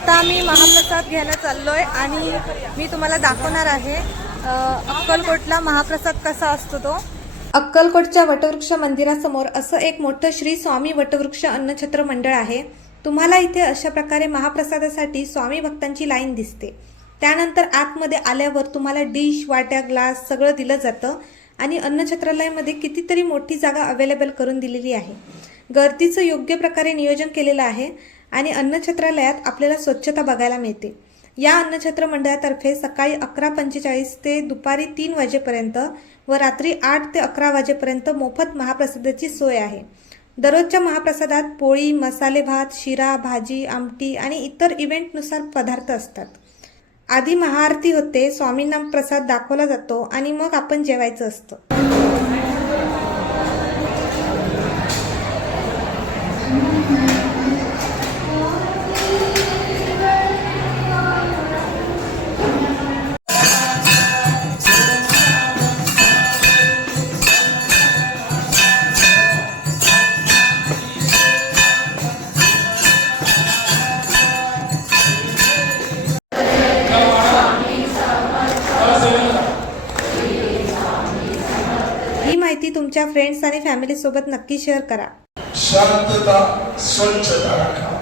आता आम्ही महाप्रसाद घ्यायला चाललोय आणि मी तुम्हाला दाखवणार आहे अक्कलकोटला महाप्रसाद कसा असतो तो। अक्कलकोटच्या वटवृक्ष मंदिरासमोर असं एक मोठं श्री स्वामी वटवृक्ष अन्नछत्र मंडळ आहे। तुम्हाला इथे अशा प्रकारे महाप्रसादासाठी स्वामी भक्तांची लाईन दिसते। त्यानंतर आतमध्ये आल्यावर तुम्हाला डिश, वाट्या, ग्लास सगळं दिलं जातं आणि अन्नछत्रालयामध्ये कितीतरी मोठी जागा अवेलेबल करून दिलेली आहे। गर्दीचं योग्य प्रकारे नियोजन केलेलं आहे आणि अन्नछत्रालयात आपल्याला स्वच्छता बघायला मिळते। या अन्नछत्र मंडळातर्फे सकाळी 11:45 ते दुपारी 3 वाजेपर्यंत व रात्री 8 ते 11 वाजेपर्यंत मोफत महाप्रसादाची सोय आहे। दररोजच्या महाप्रसादात पोळी, मसाले भात, शिरा, भाजी, आमटी आणि इतर इव्हेंटनुसार पदार्थ असतात। आधी महाआरती होते, स्वामींना प्रसाद दाखवला जातो आणि मग आपण जेवायचं असतं। ही माहिती तुमच्या फ्रेंड्स आणि फॅमिली सोबत नक्की शेअर करा। शांतता, स्वच्छता राखा।